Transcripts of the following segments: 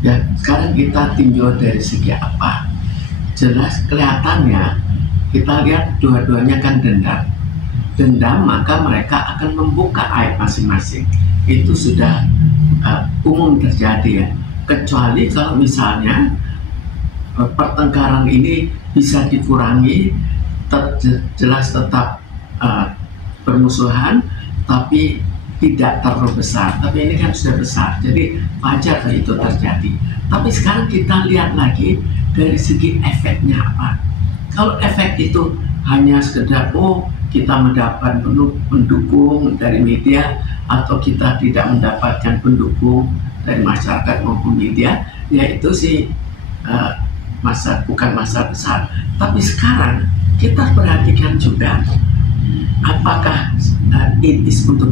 Ya, sekarang kita tinjau dari segi apa? Jelas kelihatannya kita lihat dua-duanya kan dendam. Dendam, maka mereka akan membuka aib masing-masing. Itu sudah umum terjadi ya. Kecuali kalau misalnya pertengkaran ini bisa dikurangi, jelas tetap bermusuhan, tapi tidak terlalu besar. Tapi ini kan sudah besar, jadi wajar kalau itu terjadi. Tapi sekarang kita lihat lagi dari segi efeknya apa. Kalau efek itu hanya sekedar kita mendapat pendukung dari media, atau kita tidak mendapatkan pendukung dari masyarakat maupun media, ya itu sih bukan masalah besar. Tapi sekarang kita perhatikan juga apakah etis untuk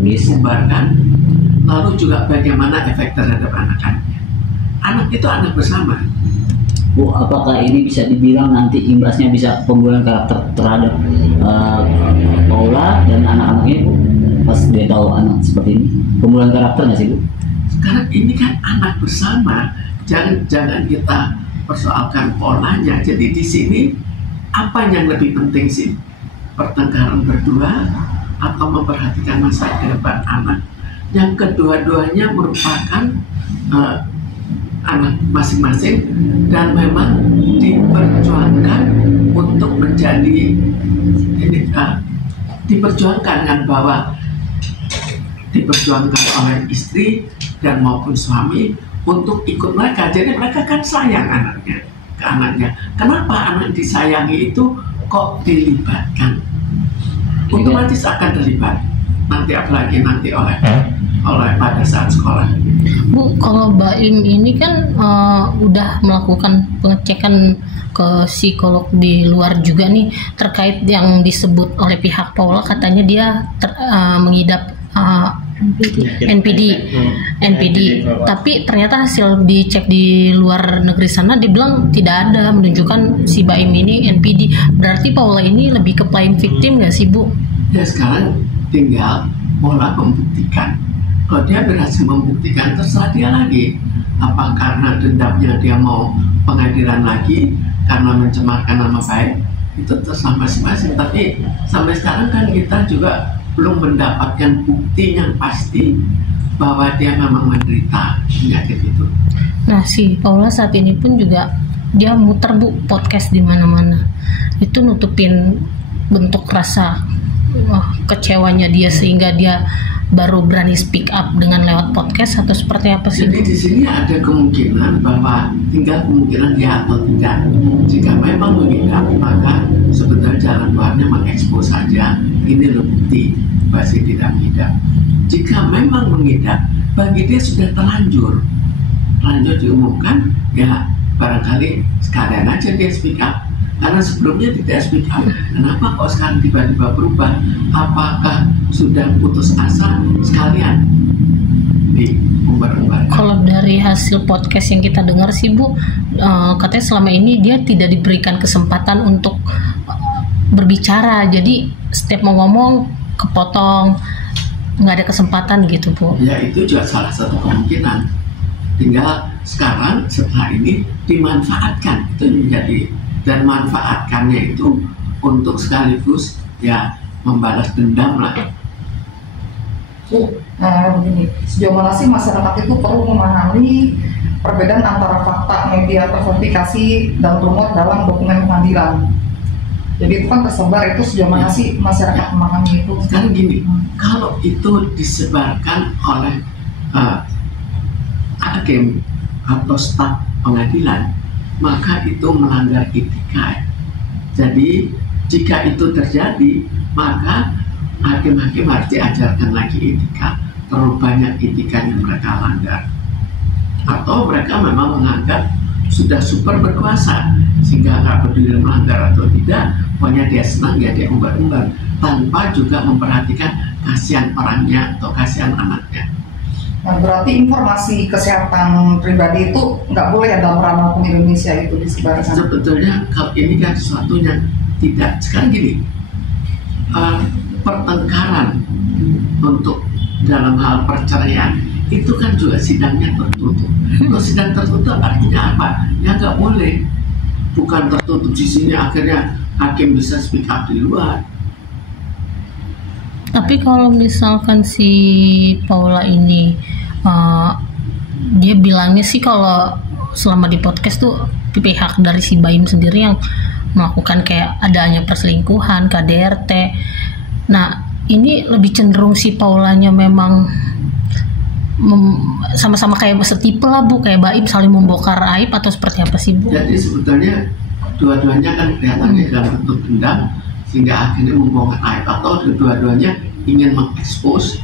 disebarkan, lalu juga bagaimana efek terhadap anak-anaknya. Anak itu anak bersama. Bu, apakah ini bisa dibilang nanti imbasnya bisa pembunuhan karakter terhadap Paula dan anak-anaknya, Bu? Pas dia tahu anak seperti ini, pembunuhan karakter nggak sih, Bu? Sekarang ini kan anak bersama, jangan kita persoalkan polanya. Jadi di sini apa yang lebih penting sih? Pertengkaran berdua atau memperhatikan masa depan anak? Yang kedua-duanya merupakan anak masing-masing dan memang diperjuangkan untuk menjadi diperjuangkan kan, bahwa diperjuangkan oleh istri dan maupun suami untuk ikut mereka. Jadi mereka kan sayang ke anaknya. Kenapa anak disayangi itu kok dilibatkan? Otomatis akan terlibat nanti, apalagi nanti oleh pada saat sekolah. Bu, kalau Baim ini kan udah melakukan pengecekan ke psikolog di luar juga nih terkait yang disebut oleh pihak Paula, katanya dia mengidap NPD. Tapi ternyata hasil dicek di luar negeri sana dibilang tidak ada menunjukkan si Baim ini NPD. Berarti Paula ini lebih ke playing victim nggak sih, Bu? Ya, sekarang tinggal Paula membuktikan. Kalau dia berhasil membuktikan, terserah dia lagi. Apa karena dendamnya dia mau pengadilan lagi karena mencemarkan nama baik, itu terserah masing-masing. Tapi sampai sekarang kan kita juga belum mendapatkan bukti yang pasti bahwa dia memang menderita penyakit itu. Nah, si Paula saat ini pun juga dia muter, Bu, podcast di mana-mana. Itu nutupin bentuk rasa kecewanya dia sehingga dia baru berani speak up dengan lewat podcast, atau seperti apa sih? Jadi di sini ada kemungkinan bahwa tinggal kemungkinan dia atau tidak. Jika memang mengidap, maka sebetulnya jalan keluarnya mengekspos saja. Ini loh bukti bahwa tidak mengidap. Jika memang mengidap, bagi dia sudah terlanjur diumumkan, ya barangkali sekalian aja dia speak up. Karena sebelumnya tidak speak up. Kenapa kok sekarang tiba-tiba berubah? Apakah sudah putus asa sekalian diumbar-umbar? Kalau dari hasil podcast yang kita dengar sih, Bu, katanya selama ini dia tidak diberikan kesempatan untuk berbicara. Jadi setiap mau ngomong kepotong, nggak ada kesempatan gitu, Bu. Ya, itu juga salah satu kemungkinan. Tinggal sekarang setelah ini dimanfaatkan, itu menjadi, dan manfaatkannya itu untuk sekaligus ya membalas dendam lah. Begini, sejauh mana sih masyarakat itu perlu memahami perbedaan antara fakta, media terverifikasi dan rumor dalam dokumen pengadilan? Jadi itu kan tersebar, itu sejauh mana sih masyarakat memahami itu? Sekarang gini, kalau itu disebarkan oleh hakim atau staf pengadilan, maka itu melanggar etika. Jadi jika itu terjadi, maka hakim-hakim harus diajarkan lagi etika. Terlalu banyak etika yang mereka langgar, atau mereka memang menganggap sudah super berkuasa sehingga nggak peduli melanggar atau tidak, pokoknya dia senang ya dia umbar-umbar tanpa juga memperhatikan kasihan orangnya atau kasihan anaknya. Nah, berarti informasi kesehatan pribadi itu nggak boleh ya dalam ranah hukum Indonesia itu disebarkan? Sebetulnya kalau ini kan sesuatu yang tidak. Sekarang gini, pertengkaran untuk dalam hal perceraian itu kan juga sidangnya tertutup. Kalau sidang tertutup artinya apa? Ya nggak boleh. Bukan tertutup di sini akhirnya hakim bisa speak up di luar. Tapi kalau misalkan si Paula ini dia bilangnya sih kalau selama di podcast tuh pihak dari si Baim sendiri yang melakukan kayak adanya perselingkuhan, KDRT. Nah, ini lebih cenderung si Paulanya memang sama-sama kayak setipe lah Bu, kayak Baim saling membongkar aib atau seperti apa sih Bu? Jadi sebetulnya dua-duanya kan kelihatannya dalam bentuk dendam sehingga akhirnya membongkar aib, atau dua-duanya ingin mengekspos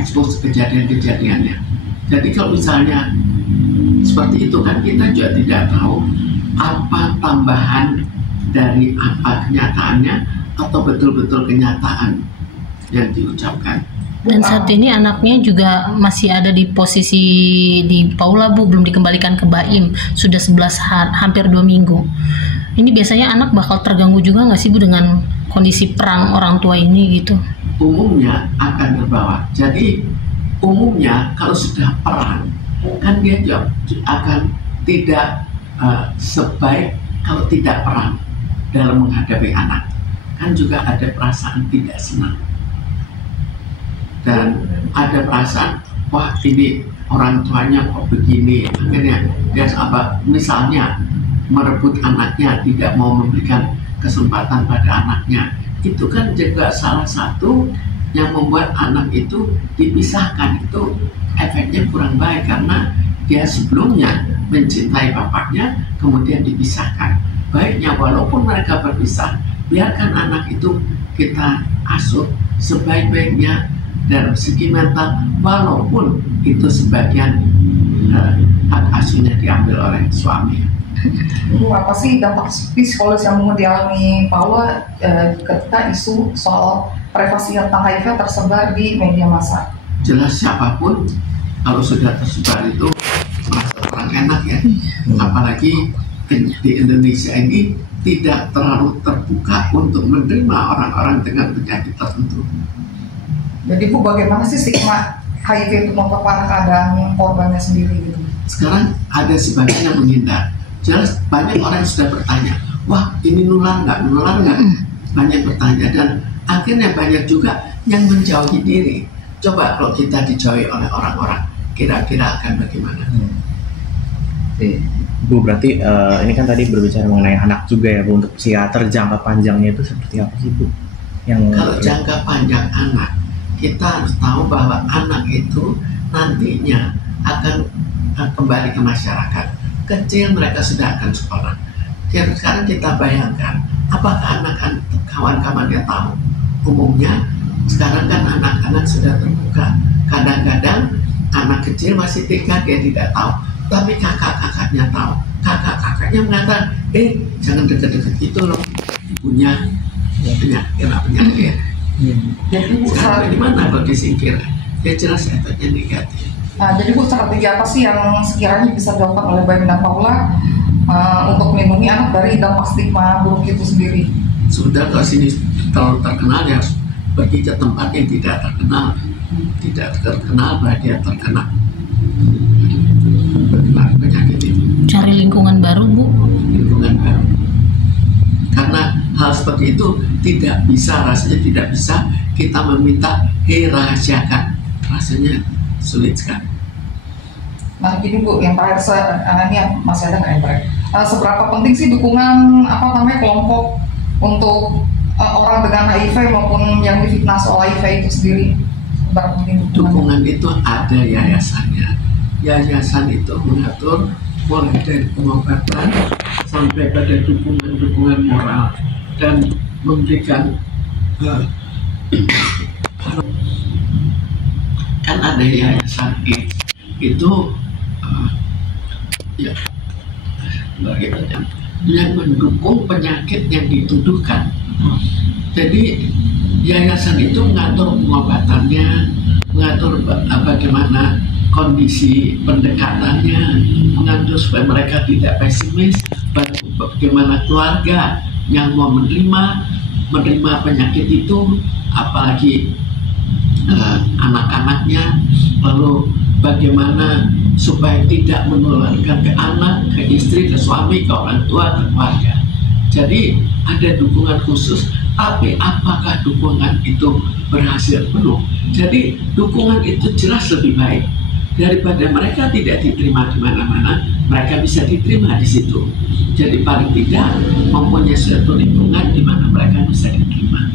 ekspos kejadian-kejadiannya. Jadi kalau misalnya seperti itu kan kita juga tidak tahu apa tambahan dari apa kenyataannya atau betul-betul kenyataan yang diucapkan. Dan saat ini anaknya juga masih ada di posisi di Paula Bu, belum dikembalikan ke Baim, sudah 11 hampir 2 minggu. Ini biasanya anak bakal terganggu juga nggak sih Bu dengan kondisi perang orang tua ini gitu? Umumnya akan terbawa. Jadi umumnya kalau sudah perang kan dia juga akan tidak sebaik kalau tidak perang dalam menghadapi anak. Kan juga ada perasaan tidak senang. Dan ada perasaan, wah ini orang tuanya kok begini, akhirnya dia misalnya merebut anaknya, tidak mau memberikan kesempatan pada anaknya, itu kan juga salah satu yang membuat anak itu dipisahkan. Itu efeknya kurang baik karena dia sebelumnya mencintai bapaknya, kemudian dipisahkan. Baiknya walaupun mereka berpisah, biarkan anak itu kita asuh sebaik-baiknya dalam segi mental, walaupun itu sebagian hak asuhnya diambil oleh suami. Apa sih dampak psikologis yang dialami Paula ketika isu soal privasi tentang HIV tersebar di media massa? Jelas siapapun kalau sudah tersebar itu merasa kurang enak ya. Apalagi di Indonesia ini tidak terlalu terbuka untuk menerima orang-orang dengan penyakit tertentu. Jadi Bu, bagaimana sih stigma HIV itu memperparah keadaan korbannya sendiri gitu? Sekarang ada sebagian yang menghindar. Jelas banyak orang yang sudah bertanya, wah ini nular nggak? Banyak bertanya dan akhirnya banyak juga yang menjauhi diri. Coba kalau kita dijauhi oleh orang-orang, kira-kira akan bagaimana? Bu, berarti ini kan tadi berbicara mengenai anak juga ya Bu, untuk psikiater jangka panjangnya itu seperti apa sih Bu? Kalau jangka panjang anak, kita harus tahu bahwa anak itu nantinya akan kembali ke masyarakat. Kecil mereka sudah akan sekolah. Sekarang kita bayangkan, apakah anak-anak kawan-kawannya tahu? Umumnya sekarang kan anak-anak sudah terbuka. Kadang-kadang anak kecil masih TK dia tidak tahu, tapi kakak-kakaknya tahu. Kakak-kakaknya mengatakan, jangan dekat-dekat itu loh, ibunya penyakit. Jadi Bu, sekarang gimana kalau disingkir? Ya jelas efeknya negatif. Nah, jadi Bu, strategi apa sih yang sekiranya bisa dilakukan oleh Baim dan Paula untuk melindungi anak dari dampak stigma buruk itu sendiri? Sudah kalau sini terlalu terkenal ya harus pergi ke tempat yang tidak terkenal bahwa dia terkena penyakit itu. Cari lingkungan baru Bu. Lingkungan baru. Karena hal seperti itu rasanya tidak bisa kita meminta rahasiakan. Rasanya sulit sekali. Nah gini Bu, yang terakhir ini masih ada nggak yang terakhir? Seberapa penting sih dukungan kelompok untuk orang dengan HIV maupun yang difitnah soal HIV itu sendiri? Seberapa penting dukungan itu ada yayasannya. Yayasan itu mengatur mulai dari pengobatan sampai pada dukungan moral dan memberikan kan ada yayasan itu yang mendukung penyakit yang dituduhkan. Jadi yayasan itu mengatur pengobatannya, mengatur bagaimana kondisi pendekatannya, mengatur supaya mereka tidak pesimis, bagaimana keluarga yang mau menerima penyakit itu, apalagi anak-anaknya, lalu bagaimana supaya tidak menularkan ke anak, ke istri, ke suami, ke orang tua, ke keluarga. Jadi ada dukungan khusus, tapi apakah dukungan itu berhasil? Belum. Jadi dukungan itu jelas lebih baik daripada mereka tidak diterima di mana-mana, mereka bisa diterima di situ. Jadi paling tidak mempunyai suatu lingkungan di mana mereka bisa diterima.